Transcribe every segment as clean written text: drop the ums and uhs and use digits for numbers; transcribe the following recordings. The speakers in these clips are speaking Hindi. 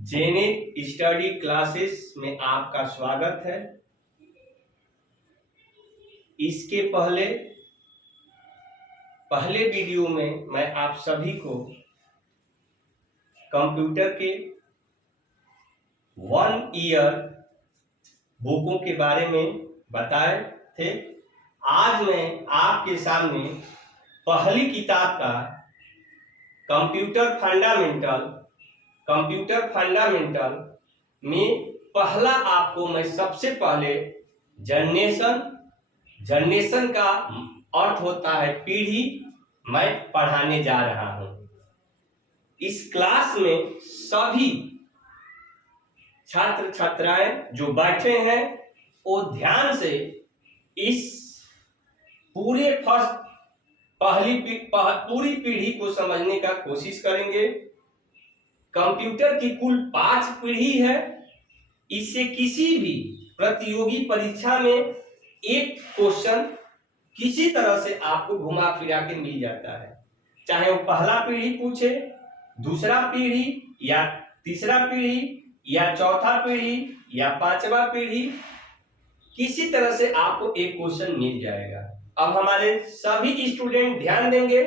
जेनिथ स्टडी क्लासेस में आपका स्वागत है। इसके पहले वीडियो में मैं आप सभी को कंप्यूटर के 1 ईयर बुकों के बारे में बताए थे। आज मैं आपके सामने पहली किताब का कंप्यूटर फंडामेंटल में पहला आपको मैं सबसे पहले जनरेशन का अर्थ होता है पीढ़ी, मैं पढ़ाने जा रहा हूं। इस क्लास में सभी छात्र छात्राएं जो बैठे हैं वो ध्यान से इस पूरी पीढ़ी को समझने का कोशिश करेंगे। कंप्यूटर की कुल 5 पीढ़ी है। इससे किसी भी प्रतियोगी परीक्षा में एक क्वेश्चन किसी तरह से आपको घुमा फिरा के मिल जाता है, चाहे वो पहला पीढ़ी पूछे, दूसरा पीढ़ी या तीसरा पीढ़ी या चौथा पीढ़ी या 5वां पीढ़ी, किसी तरह से आपको एक क्वेश्चन मिल जाएगा। अब हमारे सभी स्टूडेंट ध्यान देंगे।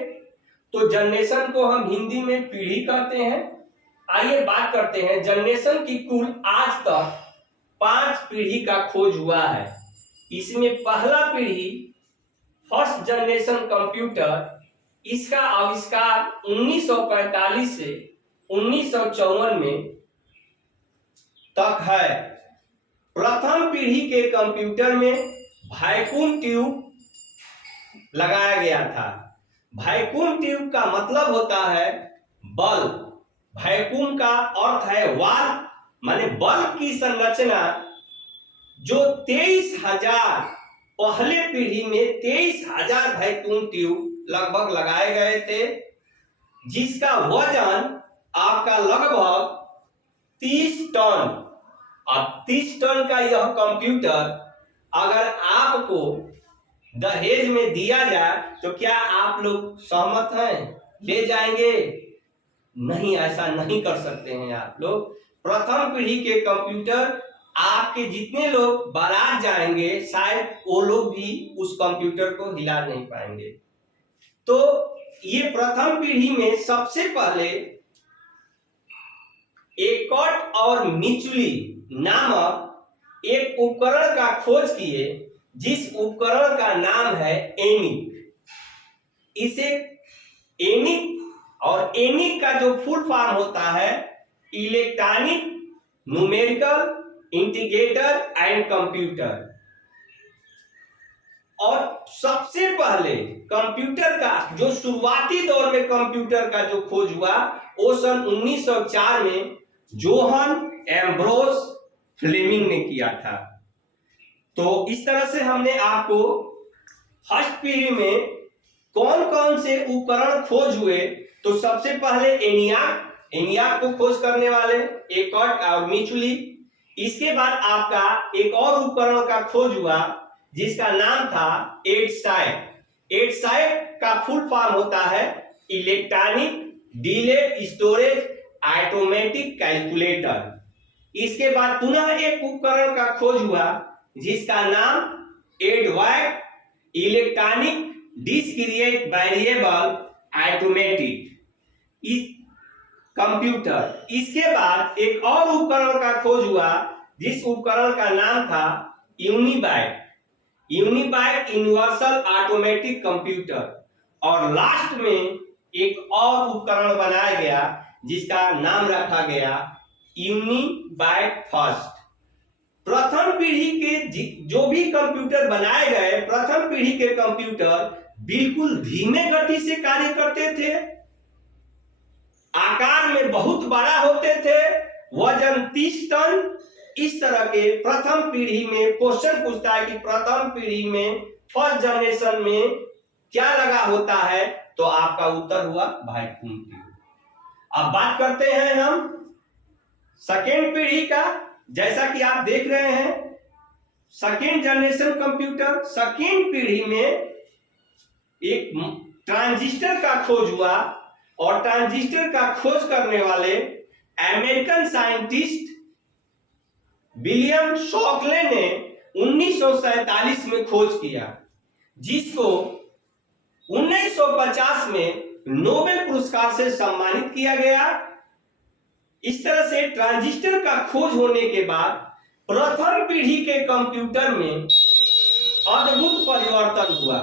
तो जनरेशन को हम हिंदी में पीढ़ी कहते हैं। आइए बात करते हैं जनरेशन की कुल आज तक 5 पीढ़ी का खोज हुआ है। इसमें पहला पीढ़ी फर्स्ट जनरेशन कंप्यूटर, इसका आविष्कार 1945 से 1954 में तक है। प्रथम पीढ़ी के कंप्यूटर में वैक्यूम ट्यूब लगाया गया था। वैक्यूम ट्यूब का मतलब होता है बल्ब। वैक्यूम का अर्थ है वाल्व, माने बल्ब की संरचना जो 23,000 पहले पीढ़ी में 23,000 वैक्यूम ट्यूब लगभग लगाए गए थे, जिसका वजन आपका लगभग 30 टन। अब 30 टन का यह कंप्यूटर अगर आपको दहेज में दिया जाए तो क्या आप लोग सहमत हैं? ले जाएंगे? नहीं, ऐसा नहीं कर सकते हैं आप लोग। प्रथम पीढ़ी के कंप्यूटर आपके जितने लोग बारात जाएंगे शायद वो लोग भी उस कंप्यूटर को हिला नहीं पाएंगे। तो ये प्रथम पीढ़ी में सबसे पहले एकॉट और मिचुली नामक एक उपकरण का खोज किए, जिस उपकरण का नाम है एनिक। इसे एनिक और एनिक का जो फुल फॉर्म होता है electronic numerical integrator and computer. और सबसे पहले कंप्यूटर का जो शुरुआती दौर में कंप्यूटर का जो खोज हुआ वो सन 1904 में जोहन एम्ब्रोस फ्लेमिंग ने किया था। तो इस तरह से हमने आपको फर्स्ट पीढ़ी में कौन कौन से उपकरण खोज हुए, तो सबसे पहले एनियाक को खोज करने वाले एकॉट और मिचुली। इसके बाद आपका एक और उपकरण का खोज हुआ जिसका नाम था एडसाइड का फुल फॉर्म होता है electronic delay storage automatic calculator. इसके बाद पुनः एक उपकरण का खोज हुआ जिसका नाम एडवैक electronic discrete variable automatic computer. इसके बाद एक और उपकरण का खोज हुआ जिस उपकरण का नाम था यूनिबाइट यूनिवर्सल ऑटोमेटिक कंप्यूटर। और लास्ट में एक और उपकरण बनाया गया जिसका नाम रखा गया यूनिबाइट फर्स्ट। प्रथम पीढ़ी के जो भी कंप्यूटर बनाए गए, प्रथम पीढ़ी के कंप्यूटर बिल्कुल धीमे गति से कार्य करते थे, आकार में बहुत बड़ा होते थे, वजन 30 टन। इस तरह के प्रथम पीढ़ी में क्वेश्चन पूछता है कि प्रथम पीढ़ी में फर्स्ट जनरेशन में क्या लगा होता है, तो आपका उत्तर हुआ वैक्यूम ट्यूब। अब बात करते हैं हम सेकेंड पीढ़ी का। जैसा कि आप देख रहे हैं सेकेंड जनरेशन कंप्यूटर, सेकेंड पीढ़ी में एक ट्रांजिस्टर का खोज हुआ और ट्रांजिस्टर का खोज करने वाले अमेरिकन साइंटिस्ट विलियम शॉकले ने 1947 में खोज किया, जिसको 1950 में नोबेल पुरस्कार से सम्मानित किया गया। इस तरह से ट्रांजिस्टर का खोज होने के बाद प्रथम पीढ़ी के कंप्यूटर में अद्भुत परिवर्तन हुआ।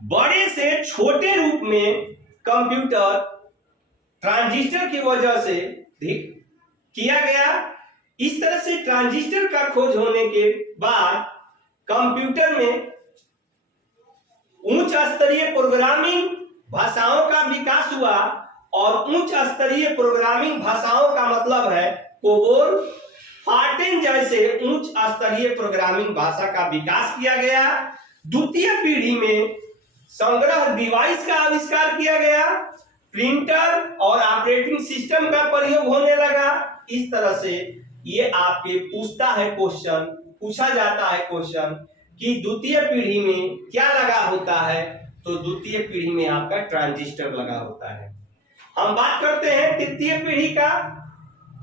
बड़े से छोटे रूप में कंप्यूटर ट्रांजिस्टर की वजह से किया गया। इस तरह से ट्रांजिस्टर का खोज होने के बाद कंप्यूटर में उच्च स्तरीय प्रोग्रामिंग भाषाओं का विकास हुआ, और उच्च स्तरीय प्रोग्रामिंग भाषाओं का मतलब है कोबोल, फार्टेन जैसे उच्च स्तरीय प्रोग्रामिंग भाषा का विकास किया गया। द्वितीय पीढ़ी में संग्रह डिवाइस का आविष्कार किया गया, प्रिंटर और ऑपरेटिंग सिस्टम का प्रयोग होने लगा। इस तरह से ये आपके पूछा जाता है क्वेश्चन कि द्वितीय पीढ़ी में क्या लगा होता है, तो द्वितीय पीढ़ी में आपका ट्रांजिस्टर लगा होता है। हम बात करते हैं तृतीय पीढ़ी का,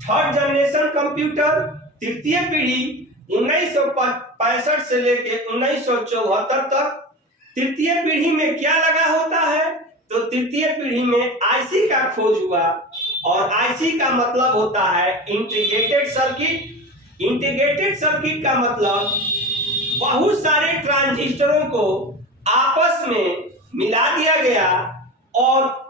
थर्ड जनरेशन कंप्यूटर। तृतीय पीढ़ी 1965 से लेके 1974 तक। तृतीय पीढ़ी में क्या लगा होता है, तो तृतीय पीढ़ी में आईसी का खोज हुआ, और आईसी का मतलब होता है इंटीग्रेटेड सर्किट। इंटीग्रेटेड सर्किट का मतलब बहुत सारे ट्रांजिस्टरों को आपस में मिला दिया गया, और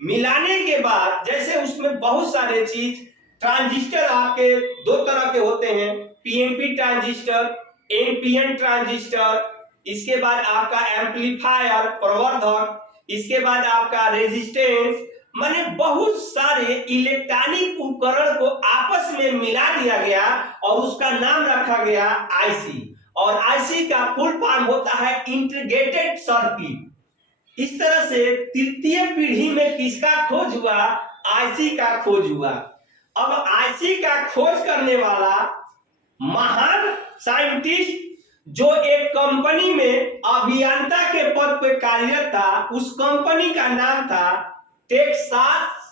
मिलाने के बाद जैसे उसमें बहुत सारे चीज ट्रांजिस्टर आपके दो तरह के होते हैं, पीएनपी ट्रांजिस्टर, एनपीएन ट्रांजिस्टर, इसके बाद आपका एम्पलीफायर प्रवर्धक, इसके बाद आपका रेजिस्टेंस, माने बहुत सारे इलेक्ट्रॉनिक उपकरण को आपस में मिला दिया गया और उसका नाम रखा गया आईसी। और आईसी का फुल फॉर्म होता है इंटीग्रेटेड सर्किट। इस तरह से तृतीय पीढ़ी में किसका खोज हुआ, आईसी का खोज हुआ। अब आईसी का खोज करने वाला महान साइंटिस्ट जो एक कंपनी में अभियंता के पद पर कार्यरत था, उस कंपनी का नाम था टेक्सास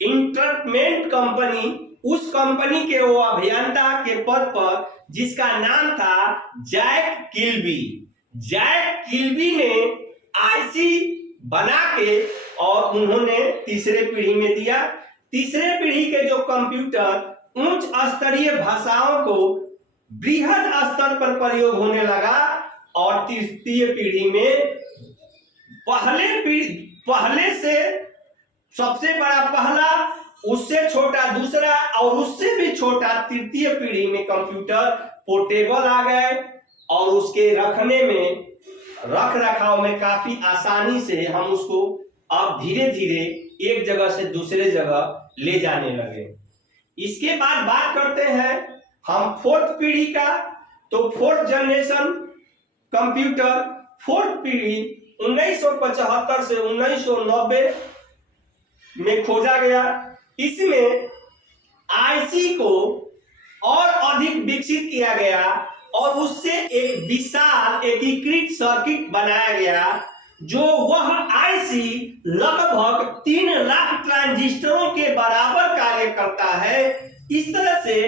इंस्ट्रूमेंट कंपनी। उस कंपनी के वो अभियंता के पद पर जिसका नाम था जैक किल्बी। जैक किल्बी ने आईसी बना के और उन्होंने तीसरे पीढ़ी में दिया। तीसरे पीढ़ी के जो कंप्यूटर उच्च स्तरीय भाषाओं को बृहद स्तर पर प्रयोग होने लगा, और तृतीय पीढ़ी में पहले से सबसे बड़ा पहला, उससे छोटा दूसरा, और उससे भी छोटा तृतीय पीढ़ी में कंप्यूटर पोर्टेबल आ गए, और उसके रख रखाव में काफी आसानी से हम उसको अब धीरे धीरे एक जगह से दूसरे जगह ले जाने लगे। इसके बाद बात करते हैं हम फोर्थ पीढ़ी का। तो फोर्थ जनरेशन कंप्यूटर, फोर्थ पीढ़ी 1975 से 1990 में खोजा गया। इसमें आईसी को और अधिक विकसित किया गया, और उससे एक विशाल एकीकृत सर्किट बनाया गया, जो वह आईसी लगभग 3 लाख ट्रांजिस्टरों के बराबर कार्य करता है। इस तरह से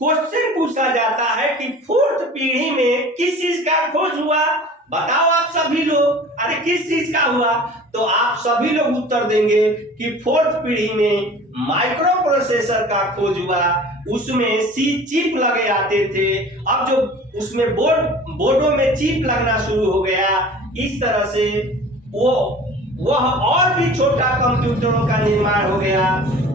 क्वेश्चन पूछा जाता है कि फोर्थ पीढ़ी में किस चीज का खोज हुआ, बताओ आप सभी लोग, अरे किस चीज का हुआ, तो आप सभी लोग उत्तर देंगे कि फोर्थ पीढ़ी में माइक्रो प्रोसेसर का खोज हुआ। उसमें सी चिप लगे आते थे, अब जो उसमें बोर्डों में चिप लगना शुरू हो गया। इस तरह से वह और भी छोटा कंप्यूटरों का निर्माण हो गया।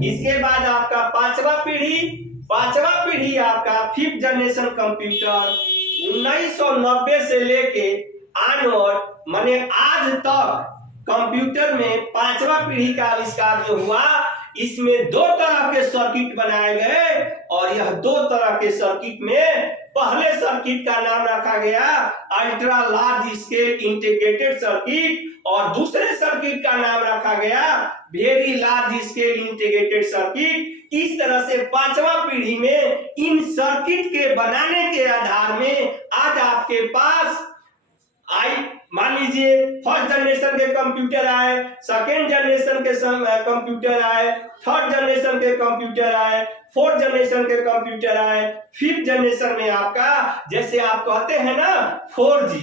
इसके बाद आपका पांचवा पीढ़ी आपका फिफ्थ जनरेशन कंप्यूटर 1990 से लेके ऑनवर्ड माने आज तक कंप्यूटर में पांचवा पीढ़ी का आविष्कार जो हुआ, इसमें 2 तरह के सर्किट बनाए गए, और यह 2 तरह के सर्किट में पहले सर्किट का नाम रखा गया ultra large scale integrated circuit, और दूसरे सर्किट का नाम रखा गया very large scale integrated circuit. इस तरह से पांचवा पीढ़ी में इन सर्किट के बनाने के आधार में आज आपके पास मान लीजिए फर्स्ट जनरेशन के कंप्यूटर आए, सेकेंड जनरेशन के कंप्यूटर आए, थर्ड जनरेशन के कंप्यूटर आए, फोर्थ जनरेशन के कंप्यूटर आए, फिफ्थ जनरेशन में आपका जैसे आप कहते हैं ना 4G,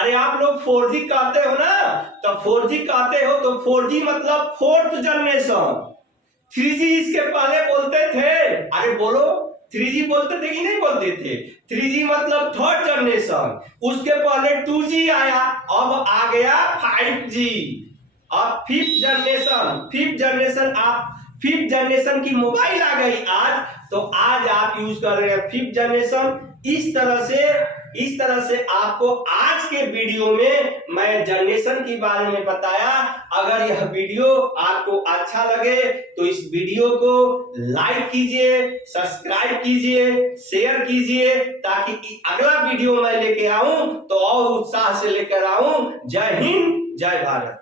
अरे आप लोग 4G कहते हो ना, तो 4G कहते हो तो 4G मतलब फोर्थ जनरेशन। 3G इसके पहले बोलते थे, अरे बोलो 3G बोलते थे कि नहीं बोलते थे? 3G मतलब थर्ड जनरेशन, उसके पहले 2G आया, अब आ गया 5G, अब फिफ्थ जनरेशन की मोबाइल आ गई आज, तो आज आप यूज कर रहे हैं फिफ्थ जनरेशन। इस तरह से आपको आज के वीडियो में मैं जनरेशन के बारे में बताया। अगर यह वीडियो आपको अच्छा लगे तो इस वीडियो को लाइक कीजिए, सब्सक्राइब कीजिए, शेयर कीजिए, ताकि अगला वीडियो मैं लेके आऊं तो और उत्साह से लेकर आऊं। जय हिंद, जय भारत।